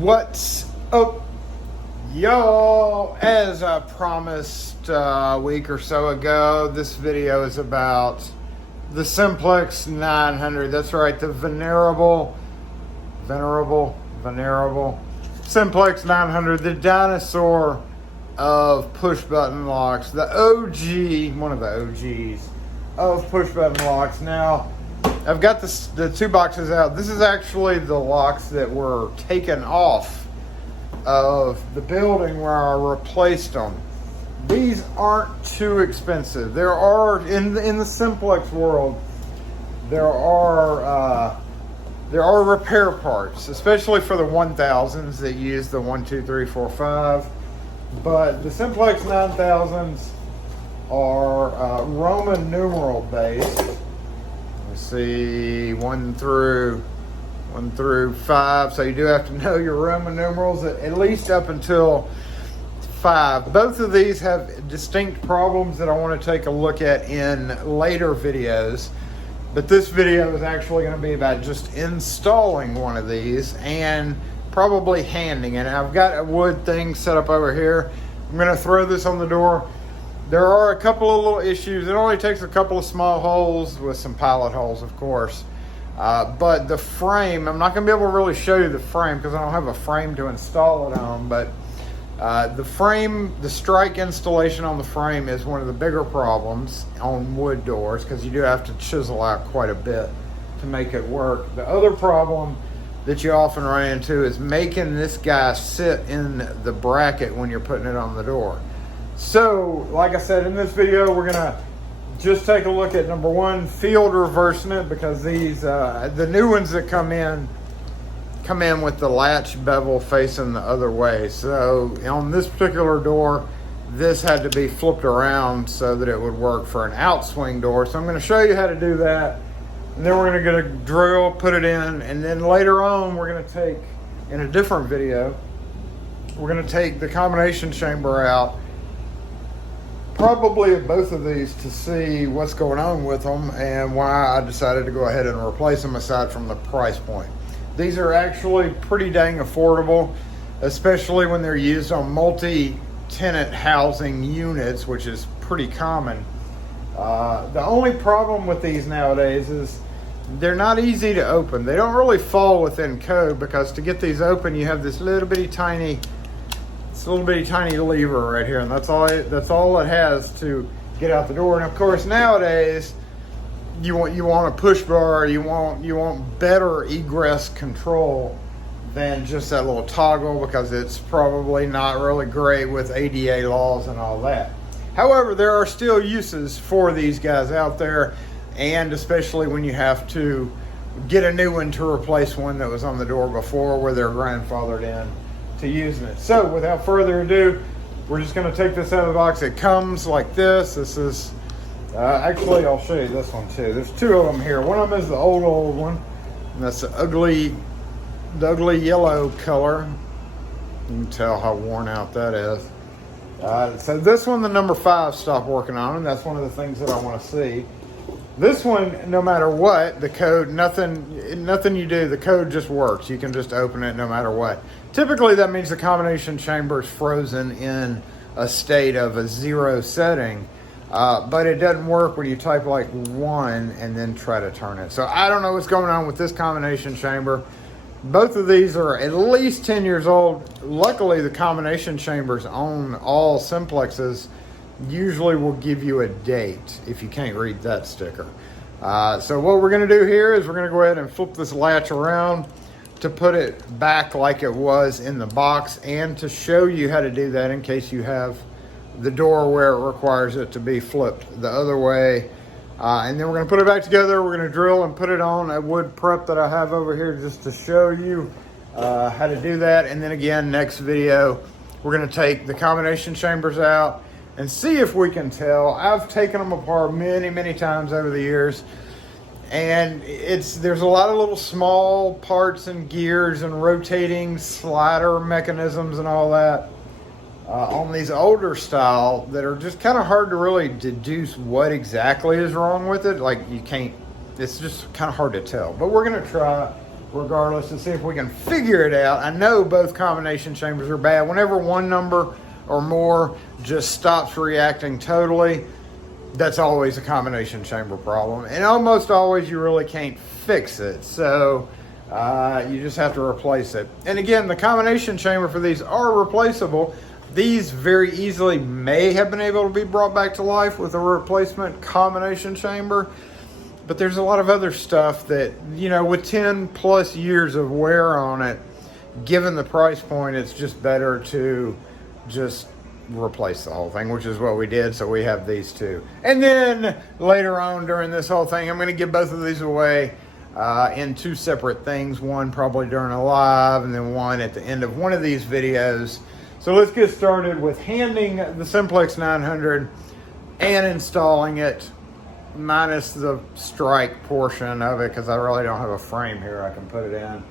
What's up, y'all? As I promised a week or so ago, this video is about the Simplex 900. That's right, the venerable Simplex 900, the dinosaur of push button locks, the OG, one of the OGs of push button locks. Now, I've got the two boxes out. This is actually the locks that were taken off of the building where I replaced them. These aren't too expensive. There are, in the Simplex world, there are repair parts, especially for the 1000s that use the 1, 2, 3, 4, 5. But the Simplex 9000s are Roman numeral based. Let's see, 1 through 5. So you do have to know your Roman numerals at least up until 5. Both of these have distinct problems that I want to take a look at in later videos. But this video is actually going to be about just installing one of these and probably handing it. I've got a wood thing set up over here. I'm going to throw this on the door. There are a couple of little issues. It only takes a couple of small holes with some pilot holes, of course. But the frame, I'm not going to be able to really show you the frame because I don't have a frame to install it on. But the frame, the strike installation on the frame is one of the bigger problems on wood doors because you do have to chisel out quite a bit to make it work. The other problem that you often run into is making this guy sit in the bracket when you're putting it on the door. So, like I said, in this video, we're gonna just take a look at number one, field reversing it, because these, the new ones that come in with the latch bevel facing the other way. So on this particular door, this had to be flipped around so that it would work for an outswing door. So I'm gonna show you how to do that. And then we're gonna get a drill, put it in, and then later on, we're gonna take, in a different video, we're gonna take the combination chamber out, probably both of these, to see what's going on with them and why I decided to go ahead and replace them aside from the price point. These are actually pretty dang affordable, especially when they're used on multi-tenant housing units, which is pretty common. The only problem with these nowadays is they're not easy to open. They don't really fall within code because to get these open, you have this little bitty tiny lever right here, and that's all it has to get out the door. And of course, nowadays you want a push bar, you want better egress control than just that little toggle, because it's probably not really great with ADA laws and all that. However, there are still uses for these guys out there, and especially when you have to get a new one to replace one that was on the door before where they're grandfathered in to using it. So without further ado, we're just going to take this out of the box. It comes like this. This is actually, I'll show you this one too. There's two of them here. One of them is the old one, and that's the ugly yellow color. You can tell how worn out that is. So this one, the number 5 stopped working on, and that's one of the things that I want to see. This one, no matter what, the code, nothing you do, the code just works. You can just open it no matter what. Typically, that means the combination chamber is frozen in a state of a 0 setting, but it doesn't work when you type like 1 and then try to turn it. So I don't know what's going on with this combination chamber. Both of these are at least 10 years old. Luckily, the combination chambers on all Simplexes usually will give you a date if you can't read that sticker. So what we're going to do here is we're going to go ahead and flip this latch around to put it back like it was in the box, and to show you how to do that in case you have the door where it requires it to be flipped the other way. And then we're going to put it back together. We're going to drill and put it on a wood prep that I have over here just to show you how to do that. And then again, next video, we're going to take the combination chambers out and see if we can tell. I've taken them apart many times over the years, and there's a lot of little small parts and gears and rotating slider mechanisms and all that on these older style that are just kind of hard to really deduce what exactly is wrong with it. Like, you can't, it's just kind of hard to tell. But we're going to try regardless to see if we can figure it out. I know both combination chambers are bad. Whenever one number or more just stops reacting totally, that's always a combination chamber problem. And almost always you really can't fix it. So you just have to replace it. And again, the combination chamber for these are replaceable. These very easily may have been able to be brought back to life with a replacement combination chamber. But there's a lot of other stuff that, you know, with 10 plus years of wear on it, given the price point, it's just better to just replace the whole thing, which is what we did. So we have these two. And then later on during this whole thing, I'm going to give both of these away in two separate things. One probably during a live, and then one at the end of one of these videos. So let's get started with handing the Simplex 900 and installing it, minus the strike portion of it, because I really don't have a frame here I can put it in.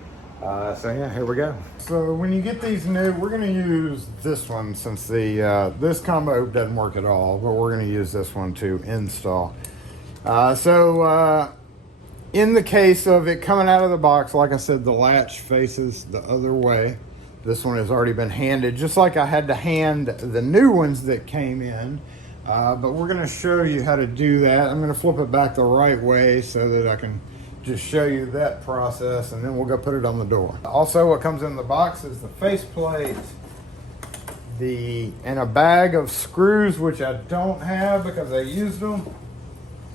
So yeah, here we go. So when you get these new, we're going to use this one since the this combo doesn't work at all, but we're going to use this one to install. In the case of it coming out of the box, like I said, the latch faces the other way. This one has already been handed, just like I had to hand the new ones that came in. But we're going to show you how to do that. I'm going to flip it back the right way so that I can just show you that process, and then we'll go put it on the door. Also, what comes in the box is the faceplate, and a bag of screws, which I don't have because I used them,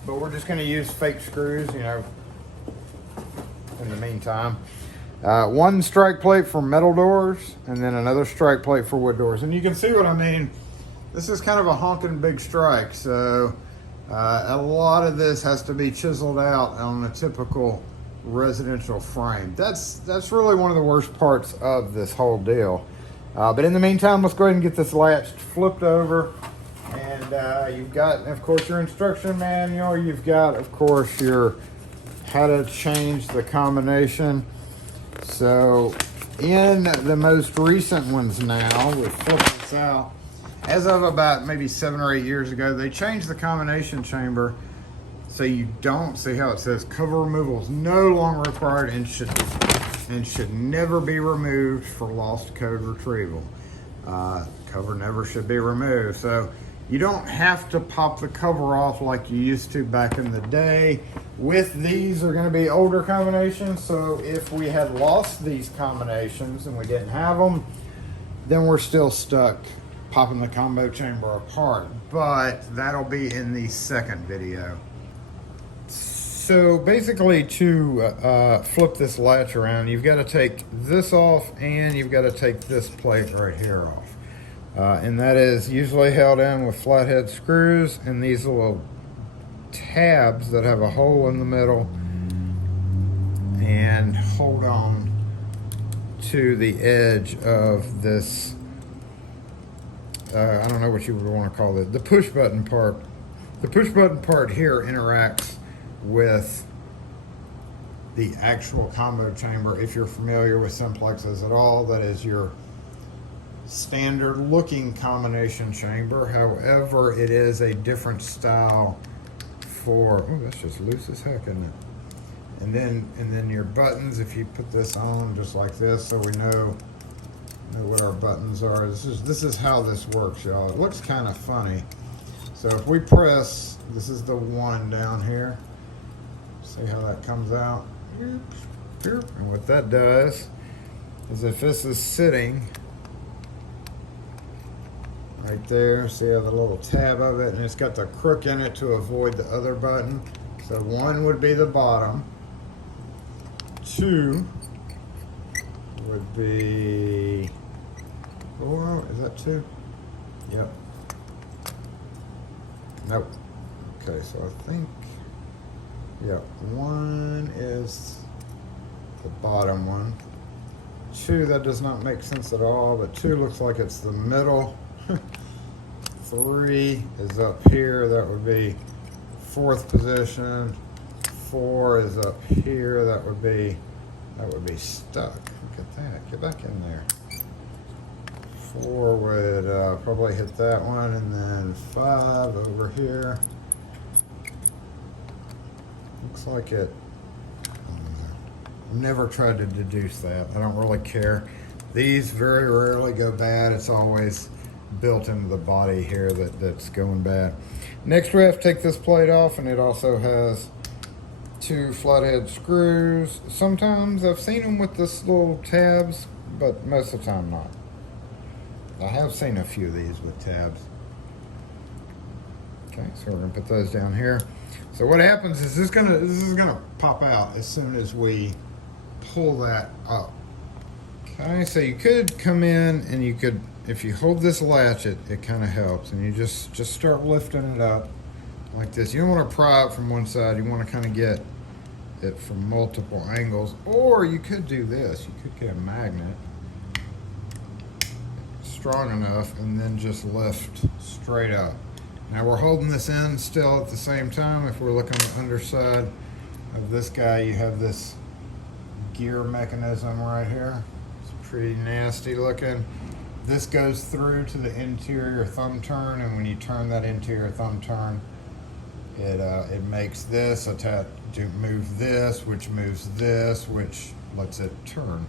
but we're just going to use fake screws, you know, in the meantime. One strike plate for metal doors, and then another strike plate for wood doors. And you can see what I mean. This is kind of a honking big strike, so a lot of this has to be chiseled out on a typical residential frame. That's really one of the worst parts of this whole deal. But in the meantime, let's go ahead and get this latch flipped over. And you've got, of course, your instruction manual. You've got, of course, your how to change the combination. So in the most recent ones now, we'll flip this out. As of about maybe 7 or 8 years ago, they changed the combination chamber so you don't see how it says cover removal is no longer required and should never be removed for lost code retrieval. Cover never should be removed. So you don't have to pop the cover off like you used to back in the day. With these, they're going to be older combinations. So if we had lost these combinations and we didn't have them, then we're still stuck popping the combo chamber apart, but that'll be in the second video. So basically, to flip this latch around, you've got to take this off and you've got to take this plate right here off. And that is usually held in with flathead screws and these little tabs that have a hole in the middle and hold on to the edge of this, I don't know what you would want to call it, the push button part. The push button part here interacts with the actual combo chamber. If you're familiar with Simplexes at all, that is your standard looking combination chamber. However, it is a different style for, oh, that's just loose as heck, isn't it? And then your buttons, if you put this on just like this, so we know what our buttons are. This is how this works, y'all. It looks kind of funny. So if we press, this is the one down here. See how that comes out? And what that does is if this is sitting right there, see how the little tab of it, and it's got the crook in it to avoid the other button. So one would be the bottom. Two would be, oh, is that two? Yep. Nope. Okay, so I think, yeah, one is the bottom one. Two, that does not make sense at all, but two looks like it's the middle. Three is up here, that would be fourth position. Four is up here, that would be stuck. Look at that, get back in there. Four would probably hit that one, and then five over here. Looks like it, never tried to deduce that. I don't really care. These very rarely go bad. It's always built into the body here that's going bad. Next we have to take this plate off, and it also has 2 flathead screws. Sometimes I've seen them with this little tabs, but most of the time not. I have seen a few of these with tabs. Okay, so we're gonna put those down here. So what happens is this is gonna pop out as soon as we pull that up. Okay, so you could come in and you could, if you hold this latch, it kind of helps, and you just start lifting it up like this. You don't want to pry it from one side. You want to kind of get it from multiple angles, or you could do this. You could get a magnet strong enough and then just lift straight up. Now we're holding this in still at the same time. If we're looking at the underside of this guy, you have this gear mechanism right here. It's pretty nasty looking. This goes through to the interior thumb turn, and when you turn that interior thumb turn, it makes this move this, which moves this, which lets it turn.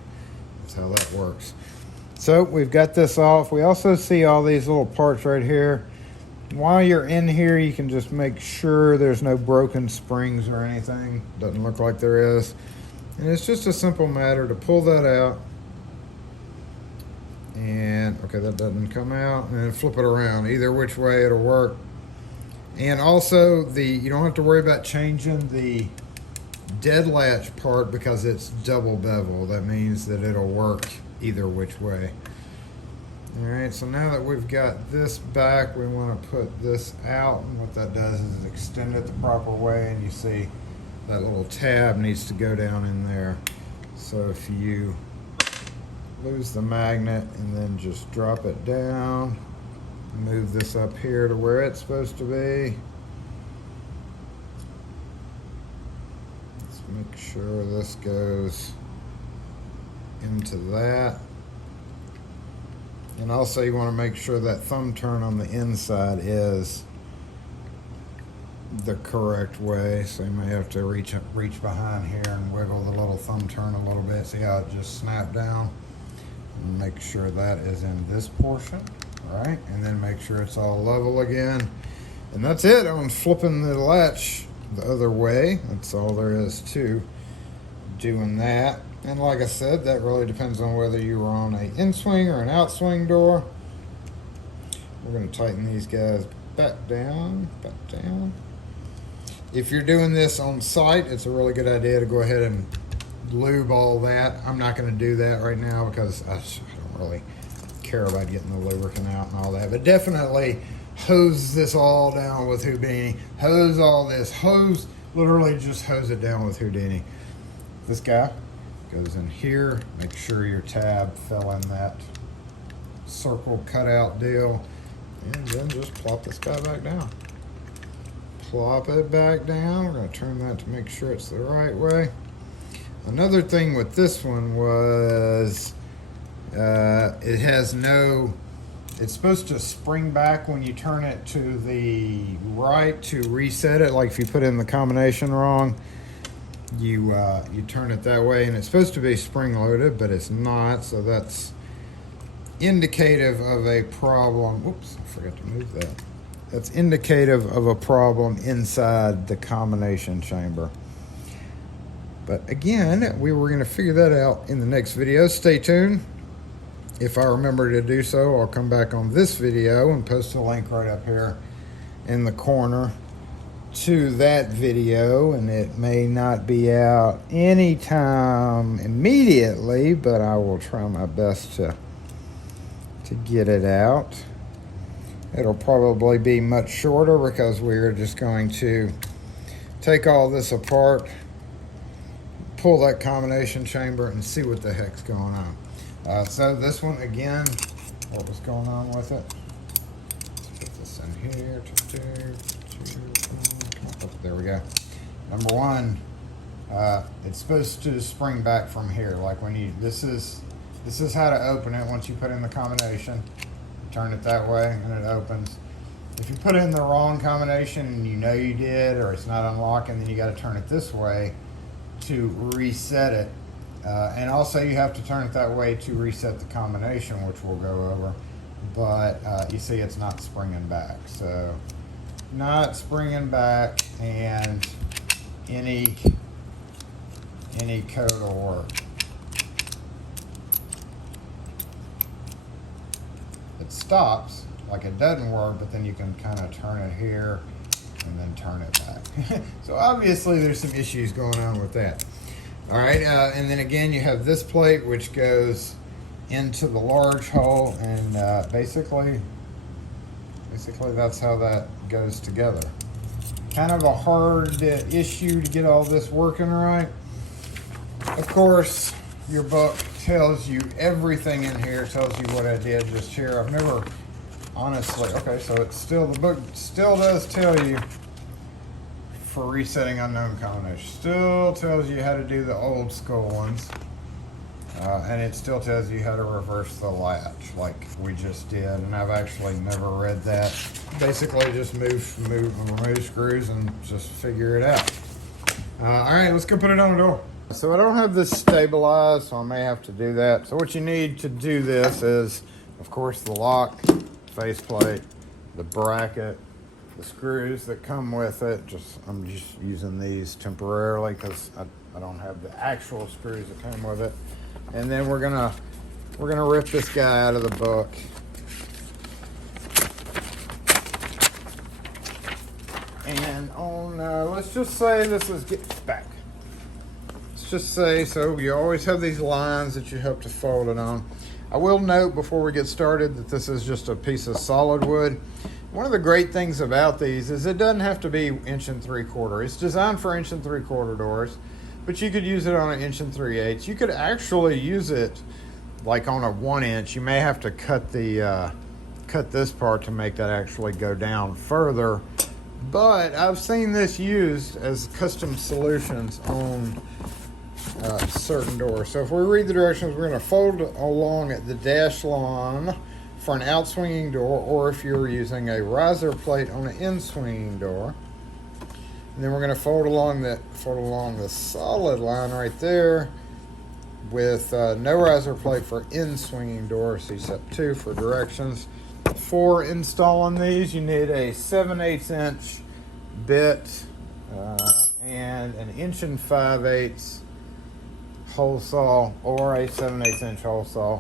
That's how that works. So we've got this off. We also see all these little parts right here. While you're in here, you can just make sure there's no broken springs or anything. Doesn't look like there is. And it's just a simple matter to pull that out. And okay, that doesn't come out. And then flip it around. Either which way it'll work. And also you don't have to worry about changing the dead latch part because it's double bevel. That means that it'll work either which way. All right, so now that we've got this back, we want to put this out, and what that does is extend it the proper way, and you see that little tab needs to go down in there. So if you lose the magnet and then just drop it down, move this up here to where it's supposed to be. Let's make sure this goes into that. And also you want to make sure that thumb turn on the inside is the correct way. So you may have to reach behind here and wiggle the little thumb turn a little bit. See how it just snapped down? And make sure that is in this portion, right? And then make sure it's all level again. And that's it on flipping the latch the other way. That's all there is to doing that. And like I said, that really depends on whether you were on an inswing or an outswing door. We're going to tighten these guys back down, back down. If you're doing this on site, it's a really good idea to go ahead and lube all that. I'm not going to do that right now because I don't really care about getting the lubricant out and all that. But definitely hose this all down with Houdini. Hose all this. Literally just hose it down with Houdini. This guy goes in here. Make sure your tab fell in that circle cutout deal, and then just plop this guy back down. Plop it back down. We're going to turn that to make sure it's the right way. Another thing with this one was it has no, it's supposed to spring back when you turn it to the right to reset it. Like if you put in the combination wrong, you turn it that way, and it's supposed to be spring loaded, but it's not, so that's indicative of a problem. Whoops, I forgot to move that. That's indicative of a problem inside the combination chamber. But again, we were going to figure that out in the next video. Stay tuned. If I remember to do so, I'll come back on this video and post a link right up here in the corner to that video, and it may not be out anytime immediately, but I will try my best to get it out. It'll probably be much shorter because we're just going to take all this apart, pull that combination chamber, and see what the heck's going on. So this one, again, what was going on with it? Let's put this in here. There we go. Number one, it's supposed to spring back from here. Like when you, this is how to open it. Once you put in the combination, turn it that way and it opens. If you put in the wrong combination and you know you did, or it's not unlocking, then you got to turn it this way to reset it, And also you have to turn it that way to reset the combination, which we'll go over. But you see it's not springing back. So not springing back, and any code will work. It stops, like it doesn't work, but then you can kind of turn it here and then turn it back. So obviously there's some issues going on with that. All right, and then again you have this plate which goes into the large hole, and basically that's how that goes together. Kind of a hard issue to get all this working right. Of course, your book tells you everything in here. It tells you what I did just here. I've never honestly, okay, so it's still, the book still does tell you for resetting unknown combinations. Still tells you how to do the old school ones. And it still tells you how to reverse the latch like we just did, and I've actually never read that. Basically just remove screws and just figure it out. All right, let's go put it on the door. So I don't have this stabilized, so I may have to do that. So what you need to do this is, of course, the lock, faceplate, the bracket, the screws that come with it. I'm just using these temporarily because I don't have the actual screws that come with it. And then we're gonna rip this guy out of the book. And on, let's just say this is get back. Let's just say, so you always have these lines that you have to fold it on. I will note before we get started that this is just a piece of solid wood. One of the great things about these is it doesn't have to be 1 3/4 inch. It's designed for 1 3/4 doors. But you could use it on an 1 3/8. You could actually use it like on a 1 inch. You may have to cut this part to make that actually go down further. But I've seen this used as custom solutions on certain doors. So if we read the directions, we're going to fold along at the dash line for an outswinging door, or if you're using a riser plate on an inswinging door. And then we're going to fold along the solid line right there with no riser plate for in-swinging door. So you set 2 for directions. For installing these, you need a 7/8 inch bit and an 1 5/8 hole saw, or a 7/8 inch hole saw.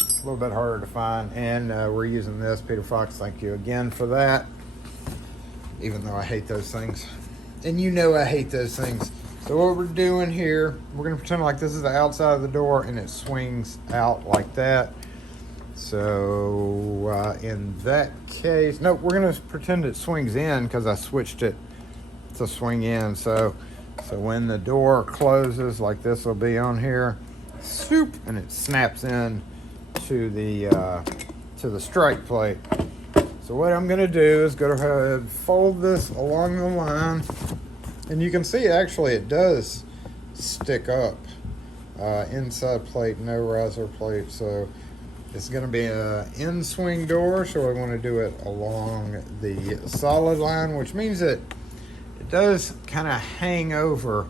It's a little bit harder to find, and we're using this. Peter Fox, thank you again for that. Even though I hate those things. And you know I hate those things. So what we're doing here, we're going to pretend like this is the outside of the door and it swings out like that. So in that case, no, we're going to pretend it swings in because I switched it to swing in. So when the door closes, like this will be on here, swoop, and it snaps in to the strike plate. So what I'm going to do is go ahead, fold this along the line, and you can see actually it does stick up. Inside plate, no riser plate, so it's going to be an in-swing door, so I want to do it along the solid line, which means that it does kind of hang over.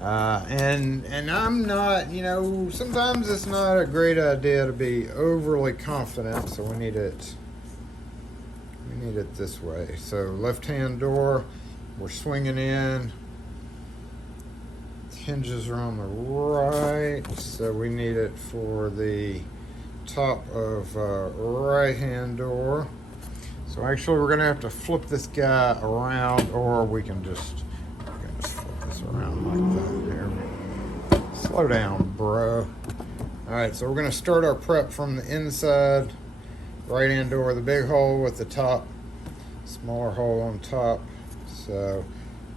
And I'm not, sometimes it's not a great idea to be overly confident, so we need it this way. So left-hand door, we're swinging in. Hinges are on the right, so we need it for the top of right-hand door. So actually, we're going to have to flip this guy around, or we can just flip this around like that. There. Slow down, bro. All right, so we're going to start our prep from the inside. Right-hand door, the big hole with the top, smaller hole on top. So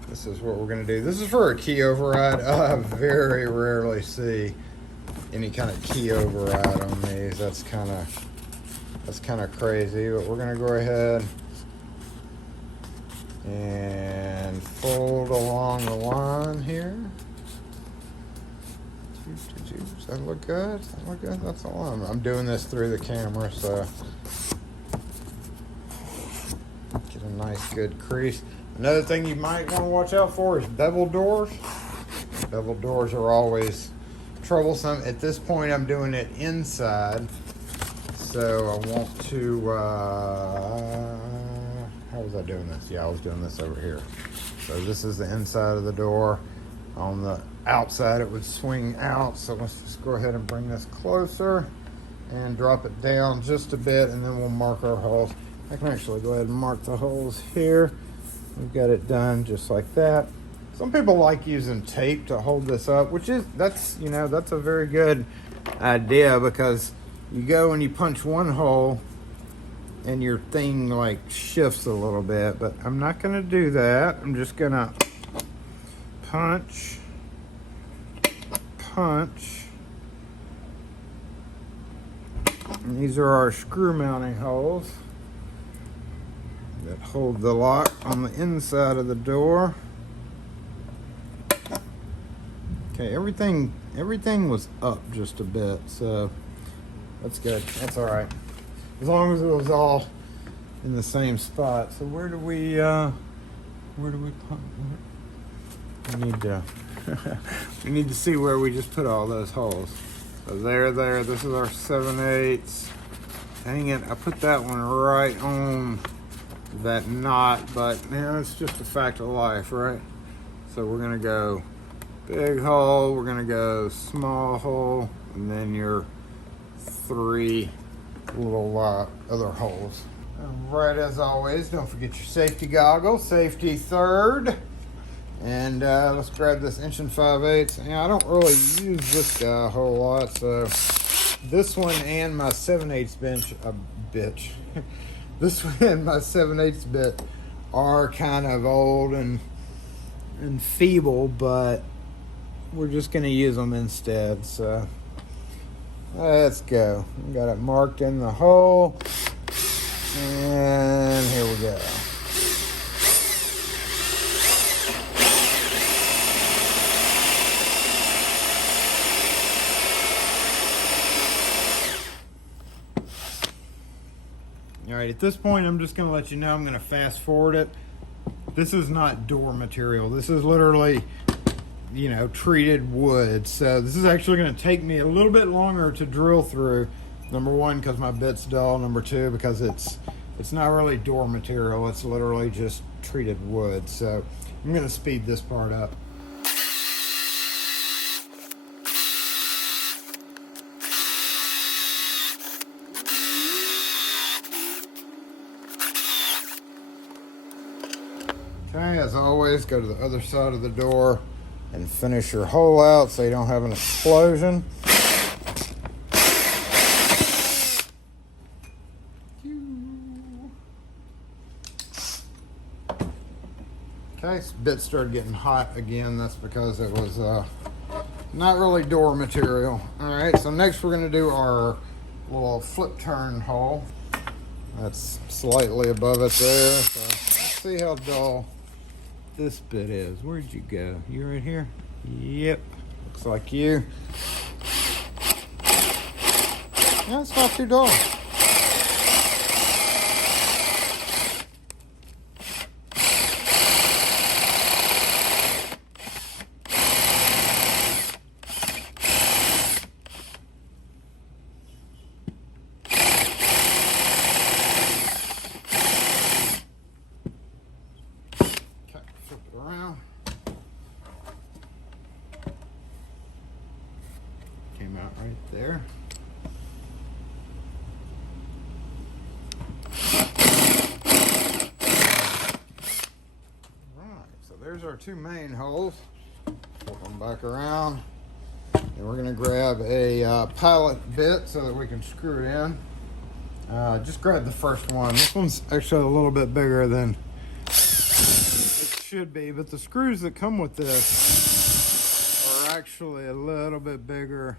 this is what we're going to do. This is for a key override. I very rarely see any kind of key override on these. That's kind of crazy, but we're going to go ahead and fold along the line here. Does that look good? Does that look good? That's all I'm doing this through the camera, so get a nice good crease. Another thing you might want to watch out for is bevel doors. Bevel doors are always troublesome. At this point, I'm doing it inside. So I want to, how was I doing this? Yeah, I was doing this over here. So this is the inside of the door. On the outside, it would swing out. So let's just go ahead and bring this closer and drop it down just a bit, and then we'll mark our holes. I can actually go ahead and mark the holes here. We've got it done just like that. Some people like using tape to hold this up, that's a very good idea, because you go and you punch one hole and your thing like shifts a little bit, but I'm not gonna do that. I'm just gonna punch. And these are our screw mounting holes that hold the lock on the inside of the door. Okay, everything was up just a bit, so that's good. That's all right, as long as it was all in the same spot. So where do we put? We need to we need to see where we just put all those holes. So there. This is our 7/8. Dang it! I put that one right on that knot, but it's just a fact of life, right? So we're gonna go big hole, we're gonna go small hole, and then your 3 little other holes. Right, as always, don't forget your safety goggles. Safety third. And let's grab this 1 5/8. I don't really use this guy a whole lot, so this one and my 7/8 bitch. This one and my 7/8 bit are kind of old and feeble, but we're just going to use them instead. So let's go. We got it marked in the hole, and here we go. All right, at this point, I'm just going to let you know I'm going to fast forward it. This is not door material. This is literally, treated wood. So this is actually going to take me a little bit longer to drill through. Number one, because my bit's dull. Number two, because it's not really door material. It's literally just treated wood. So I'm going to speed this part up. Okay, as always, go to the other side of the door and finish your hole out so you don't have an explosion. Okay, this bit started getting hot again. That's because it was not really door material. All right, so next we're going to do our little flip turn hole. That's slightly above it there. So let's see how dull this bit is. Where'd you go? You right here? Yep. Looks like you. Yeah, it's not too dull. Around. Came out right there. Right, so there's our 2 main holes. Flip them back around. And we're going to grab a pilot bit so that we can screw it in. Just grab the first one. This one's actually a little bit bigger than should be, but the screws that come with this are actually a little bit bigger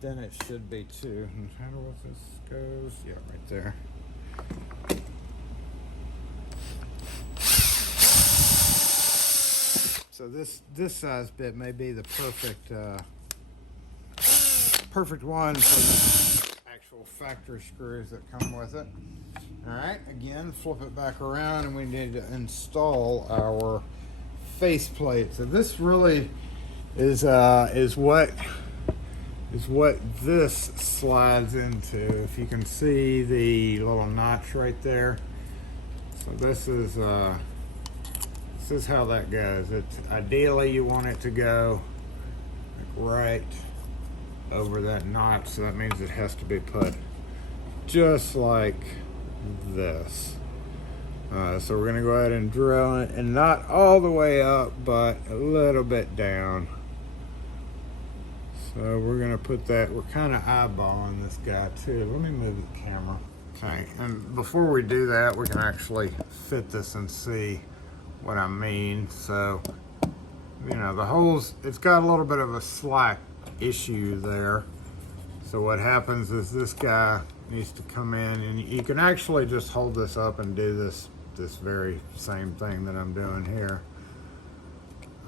than it should be too. And how do this goes? Yeah, right there. So this size bit may be the perfect one for the actual factory screws that come with it. All right, again, flip it back around, and we need to install our faceplate. So this really is what this slides into. If you can see the little notch right there. So this is how that goes. It's ideally you want it to go like right over that notch, so that means it has to be put just like this. So we're gonna go ahead and drill it, and not all the way up, but a little bit down. So we're gonna put that, we're kind of eyeballing this guy too. Let me move the camera. Okay, and before we do that, we can actually fit this and see what I mean. So, you know, the holes, it's got a little bit of a slack issue there. So what happens is this guy needs to come in, and you can actually just hold this up and do this very same thing that I'm doing here.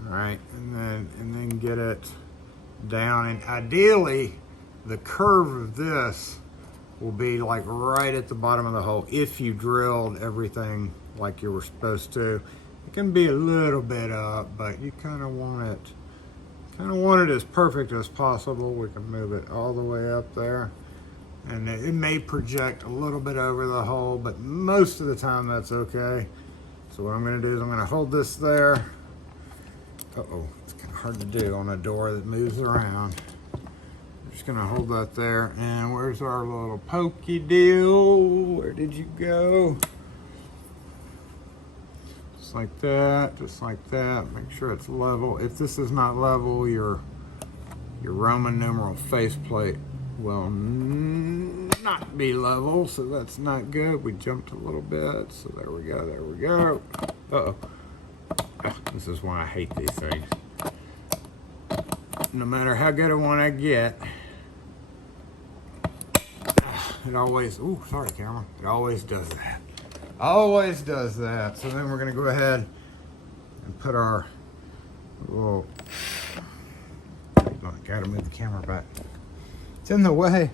All right, and then get it down, and ideally the curve of this will be like right at the bottom of the hole if you drilled everything like you were supposed to. It can be a little bit up, but you kind of want it as perfect as possible. We can move it all the way up there, and it may project a little bit over the hole, but most of the time that's okay. So what I'm going to do is I'm going to hold this there. Uh-oh, it's kind of hard to do on a door that moves around. I'm just going to hold that there. And where's our little pokey deal? Where did you go? Just like that, just like that. Make sure it's level. If this is not level, your Roman numeral faceplate will not be level, so that's not good. We jumped a little bit, so there we go, there we go. Uh-oh. This is why I hate these things. No matter how good a one I get, it always, ooh, sorry camera, it always does that. Always does that. So then we're gonna go ahead and put our little, gotta move the camera back. It's in the way.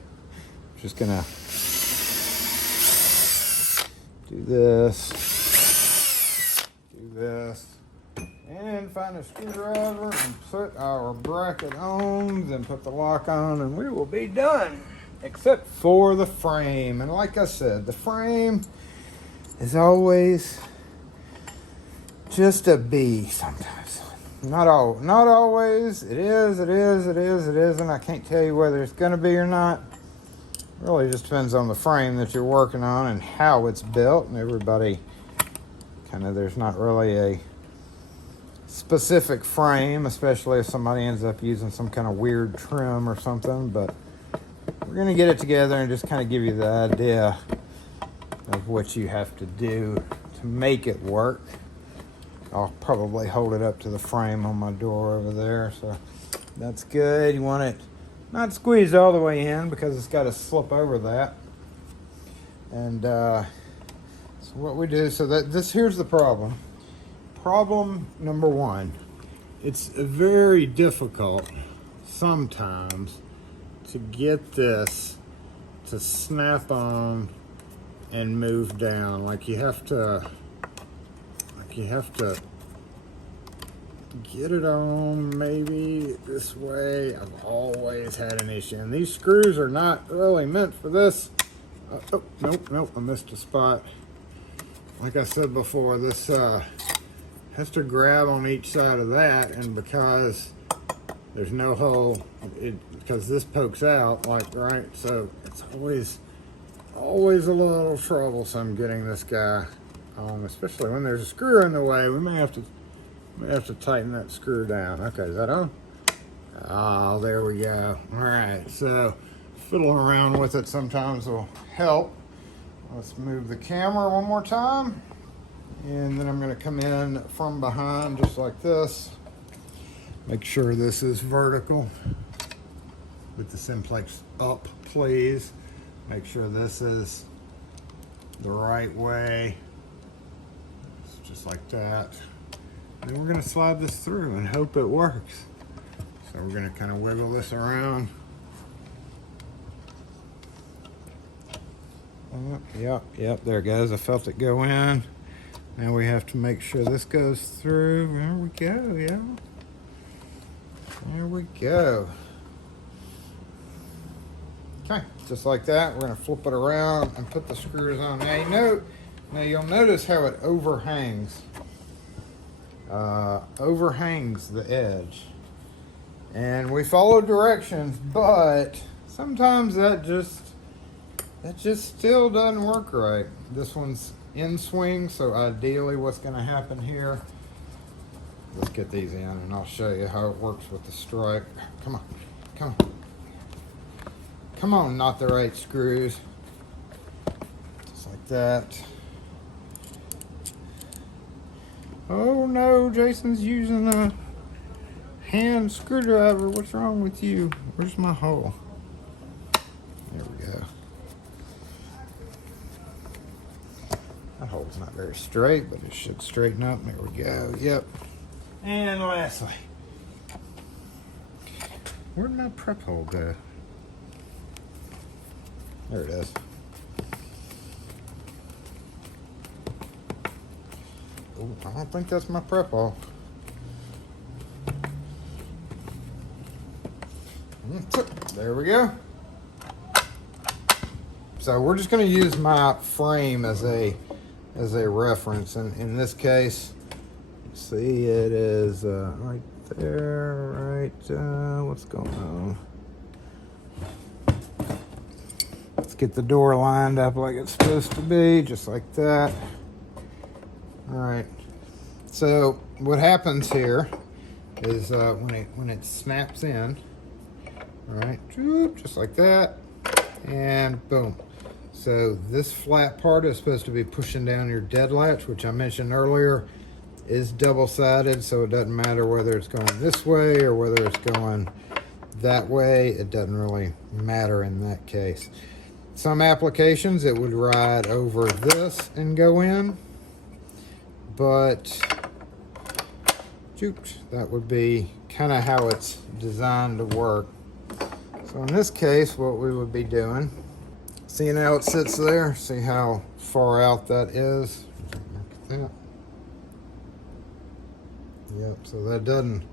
Just gonna do this, and find a screwdriver and put our bracket on, then put the lock on, and we will be done. Except for the frame. And like I said, the frame is always just a bee sometimes. Not always. It is, and I can't tell you whether it's gonna be or not. It really just depends on the frame that you're working on and how it's built, and everybody there's not really a specific frame, especially if somebody ends up using some kind of weird trim or something, but we're gonna get it together and just kind of give you the idea of what you have to do to make it work. I'll probably hold it up to the frame on my door over there, so that's good. You want it not squeezed all the way in because it's got to slip over that. And so what we do, so that here's the problem. Problem number one, it's very difficult sometimes to get this to snap on and move down. Like you have to get it on maybe this way. I've always had an issue, and these screws are not really meant for this. Oh, nope, I missed a spot. Like I said before, this has to grab on each side of that, and because there's no hole, because this pokes out, like, right, so it's always a little troublesome getting this guy on, especially when there's a screw in the way. We may have to tighten that screw down. Okay, is that on? Oh, there we go. All right, so fiddling around with it sometimes will help. Let's move the camera one more time, and then I'm going to come in from behind just like this. Make sure this is vertical with the Simplex up, please. Make sure this is the right way. It's just like that. And then we're going to slide this through and hope it works. So we're going to kind of wiggle this around. Yep, there it goes. I felt it go in. Now we have to make sure this goes through. There we go, yeah. There we go. Okay, just like that, we're gonna flip it around and put the screws on. Now you'll notice how it overhangs. Overhangs the edge. And we follow directions, but sometimes that just still doesn't work right. This one's inswing, so ideally what's gonna happen here, let's get these in and I'll show you how it works with the stripe. Come on, come on. Come on, not the right screws. Just like that. Oh no, Jason's using a hand screwdriver. What's wrong with you? Where's my hole? There we go. That hole's not very straight, but it should straighten up. There we go. Yep. And lastly, where'd my prep hole go? There it is. Oh, I don't think that's my prep hole. There we go. So we're just going to use my frame as a reference, and in this case, see, it is right there. Right, what's going on? Let's get the door lined up like it's supposed to be, just like that. All right. So what happens here is when it snaps in, all right, just like that, and boom. So this flat part is supposed to be pushing down your dead latch, which I mentioned earlier is double-sided, so it doesn't matter whether it's going this way or whether it's going that way. It doesn't really matter in that case. Some applications it would ride over this and go in, but that would be kind of how it's designed to work. So in this case, what we would be doing, seeing how it sits there, see how far out that is. Yep, so that doesn't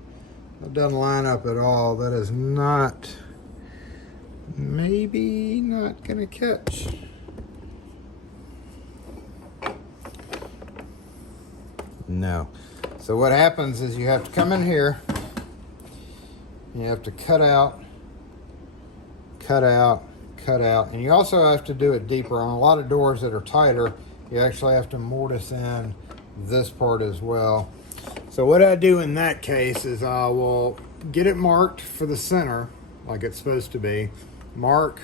line up at all. That is not, maybe not gonna catch. No. So what happens is you have to come in here, you have to cut out, and you also have to do it deeper. On a lot of doors that are tighter, you actually have to mortise in this part as well. So what I do in that case is I will get it marked for the center, like it's supposed to be. Mark.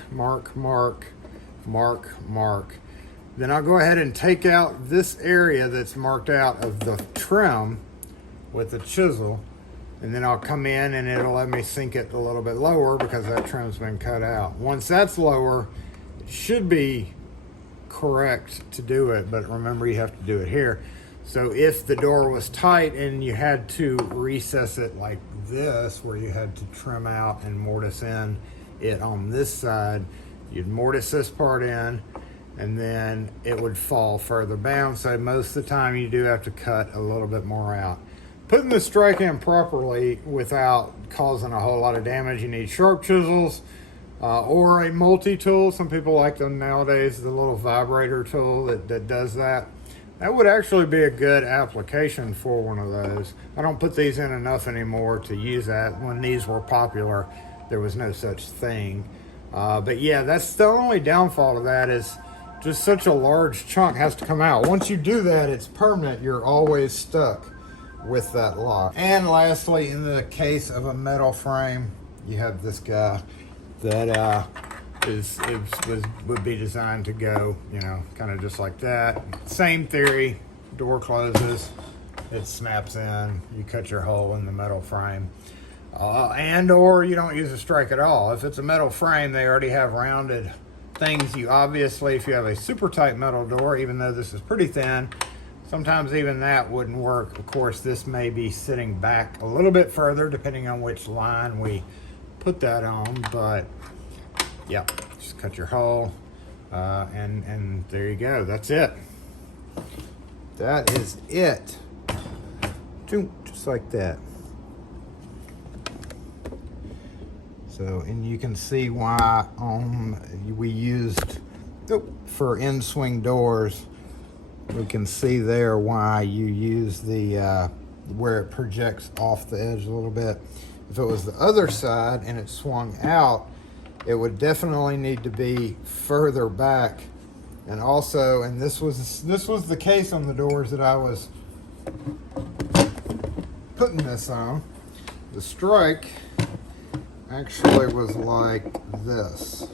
Then I'll go ahead and take out this area that's marked out of the trim with the chisel, and then I'll come in and it'll let me sink it a little bit lower because that trim's been cut out. Once that's lower, it should be correct to do it, but remember you have to do it here. So if the door was tight and you had to recess it like this, where you had to trim out and mortise in it on this side, you'd mortise this part in, and then it would fall further down. So most of the time you do have to cut a little bit more out. Putting the strike in properly without causing a whole lot of damage, you need sharp chisels or a multi-tool. Some people like them nowadays, the little vibrator tool that does that. That would actually be a good application for one of those. I don't put these in enough anymore to use that. When these were popular, there was no such thing. But yeah, that's the only downfall to that, is just such a large chunk has to come out. Once you do that, it's permanent. You're always stuck with that lock. And lastly, in the case of a metal frame, you have this guy that would be designed to go, you know, kind of just like that. Same theory. Door closes, it snaps in, you cut your hole in the metal frame, and or you don't use a strike at all. If it's a metal frame, they already have rounded things. You obviously, if you have a super tight metal door, even though this is pretty thin, sometimes even that wouldn't work. Of course, this may be sitting back a little bit further depending on which line we put that on, but yeah, just cut your hole, and there you go. That's it. That is it. Just like that. So, and you can see why we used, for inswing doors, we can see there why you use the, where it projects off the edge a little bit. If it was the other side and it swung out, it would definitely need to be further back. And also, and this was the case on the doors that I was putting this on, the strike actually was like this.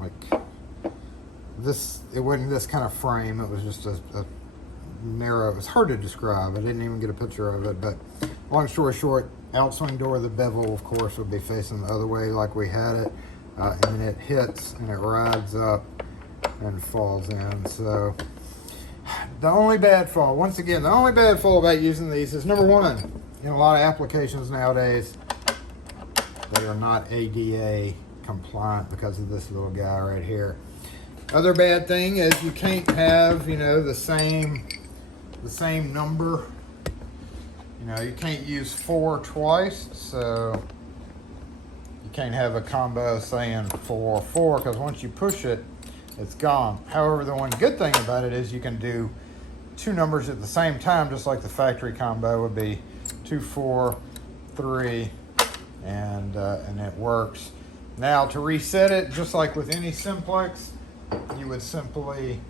Like this, it wasn't this kind of frame, it was just a narrow, it was hard to describe. I didn't even get a picture of it, but long story short, outswing door, the bevel, of course, would be facing the other way like we had it. And then it hits and it rides up and falls in. So the only bad fall, once again, the only bad fall about using these is, number one, in a lot of applications nowadays, they are not ADA compliant because of this little guy right here. Other bad thing is you can't have, you know, the same number. You know, you can't use 4 twice, so you can't have a combo saying 4, 4, because once you push it, it's gone. However, the one good thing about it is you can do 2 numbers at the same time, just like the factory combo would be 2, 4, 3, and it works. Now to reset it, just like with any Simplex, you would simply,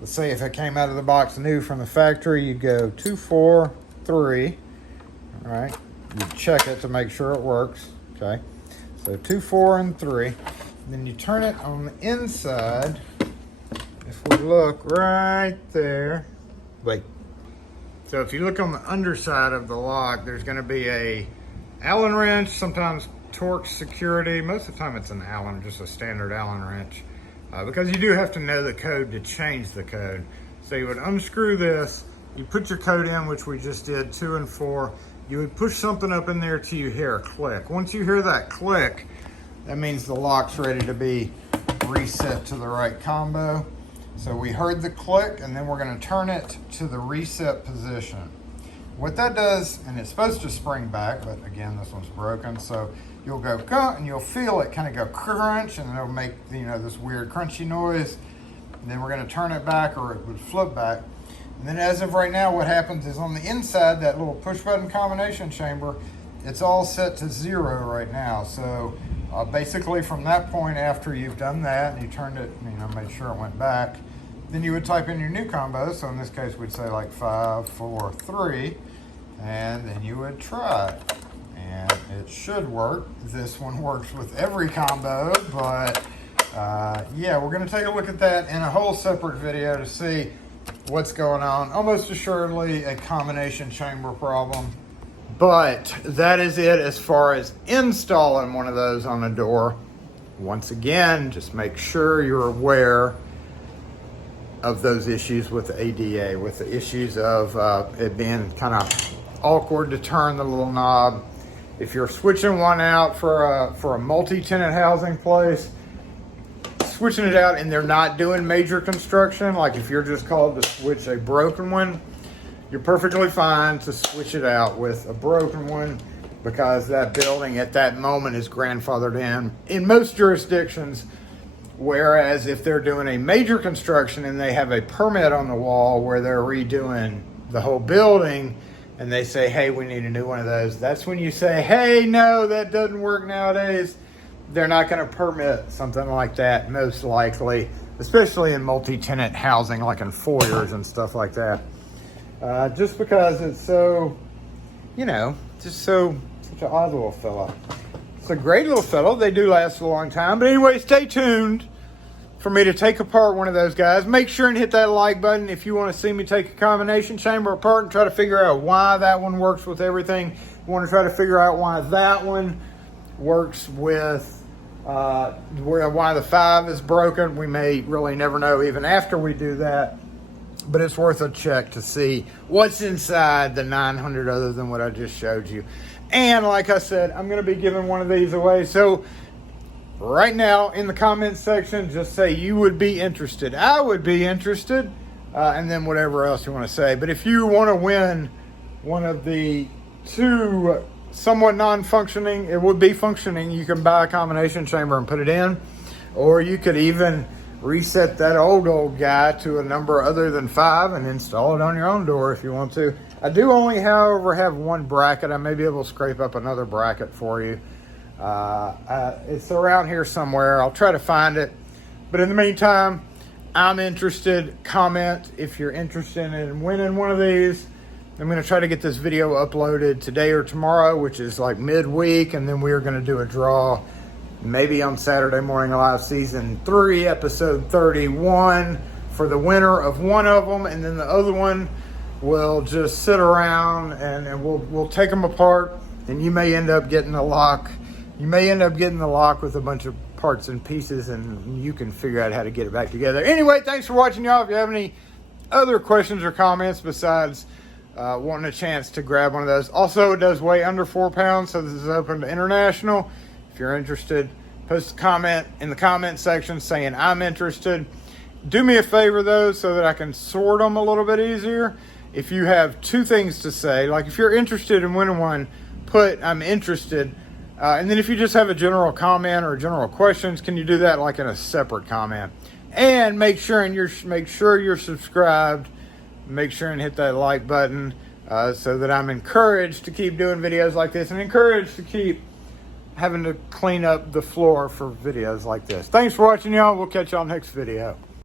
let's say if it came out of the box new from the factory, you go 2, 4, 3. All right, you check it to make sure it works. Okay, so 2, 4, and 3. And then you turn it on the inside. If we look right there, wait. So if you look on the underside of the lock, there's going to be a Allen wrench, sometimes Torx security. Most of the time it's an Allen, just a standard Allen wrench, because you do have to know the code to change the code. So you would unscrew this, you put your code in, which we just did, 2 and 4. You would push something up in there till you hear a click. Once you hear that click, that means the lock's ready to be reset to the right combo. So we heard the click, and then we're going to turn it to the reset position. What that does, and it's supposed to spring back, but again, this one's broken, so you'll go, and you'll feel it kind of go crunch, and it'll make, you know, this weird crunchy noise. And then we're going to turn it back, or it would flip back. And then as of right now, what happens is on the inside, that little push button combination chamber, it's all set to 0 right now. So basically from that point, after you've done that and you turned it, you know, made sure it went back, then you would type in your new combo. So in this case, we'd say like 5, 4, 3, and then you would try it. And it should work. This one works with every combo, but yeah, we're gonna take a look at that in a whole separate video to see what's going on. Almost assuredly a combination chamber problem. But that is it as far as installing one of those on a door. Once again, just make sure you're aware of those issues with the ADA, with the issues of it being kind of awkward to turn the little knob. If you're switching one out for a multi-tenant housing place, switching it out and they're not doing major construction, like if you're just called to switch a broken one, you're perfectly fine to switch it out with a broken one, because that building at that moment is grandfathered in most jurisdictions. Whereas if they're doing a major construction and they have a permit on the wall where they're redoing the whole building and they say, hey, we need a new one of those, that's when you say, hey, no, that doesn't work nowadays. They're not going to permit something like that, most likely, especially in multi-tenant housing, like in foyers and stuff like that. Just because it's so, you know, just such an odd little fella. It's a great little fellow. They do last a long time. But anyway, stay tuned for me to take apart one of those guys. Make sure and hit that like button if you want to see me take a combination chamber apart and try to figure out why that one works with everything. You want to try to figure out why that one works with why the 5 is broken. We may really never know even after we do that. But it's worth a check to see what's inside the 900 other than what I just showed you. And like I said, I'm going to be giving one of these away. So right now in the comments section, just say you would be interested. I would be interested. And then whatever else you want to say. But if you want to win one of the 2 somewhat non-functioning, it would be functioning. You can buy a combination chamber and put it in, or you could even reset that old guy to a number other than 5 and install it on your own door if you want to. I do only, however, have one bracket. I may be able to scrape up another bracket for you. It's around here somewhere. I'll try to find it. But in the meantime, I'm interested. Comment if you're interested in winning one of these. I'm going to try to get this video uploaded today or tomorrow, which is like midweek, and then we're going to do a draw maybe on Saturday Morning Live Season 3, Episode 31, for the winner of one of them, and then the other one will just sit around and we'll take them apart, and you may end up getting a lock. You may end up getting the lock with a bunch of parts and pieces, and you can figure out how to get it back together. Anyway, thanks for watching, y'all. If you have any other questions or comments besides wanting a chance to grab one of those. Also, it does weigh under 4 pounds, so this is open to international. If you're interested, post a comment in the comment section saying I'm interested. Do me a favor, though, so that I can sort them a little bit easier. If you have 2 things to say, like if you're interested in winning one, put I'm interested. And then if you just have a general comment or general questions, can you do that like in a separate comment? And make sure you're subscribed. Make sure and hit that like button so that I'm encouraged to keep doing videos like this and encouraged to keep having to clean up the floor for videos like this. Thanks for watching, y'all. We'll catch y'all next video.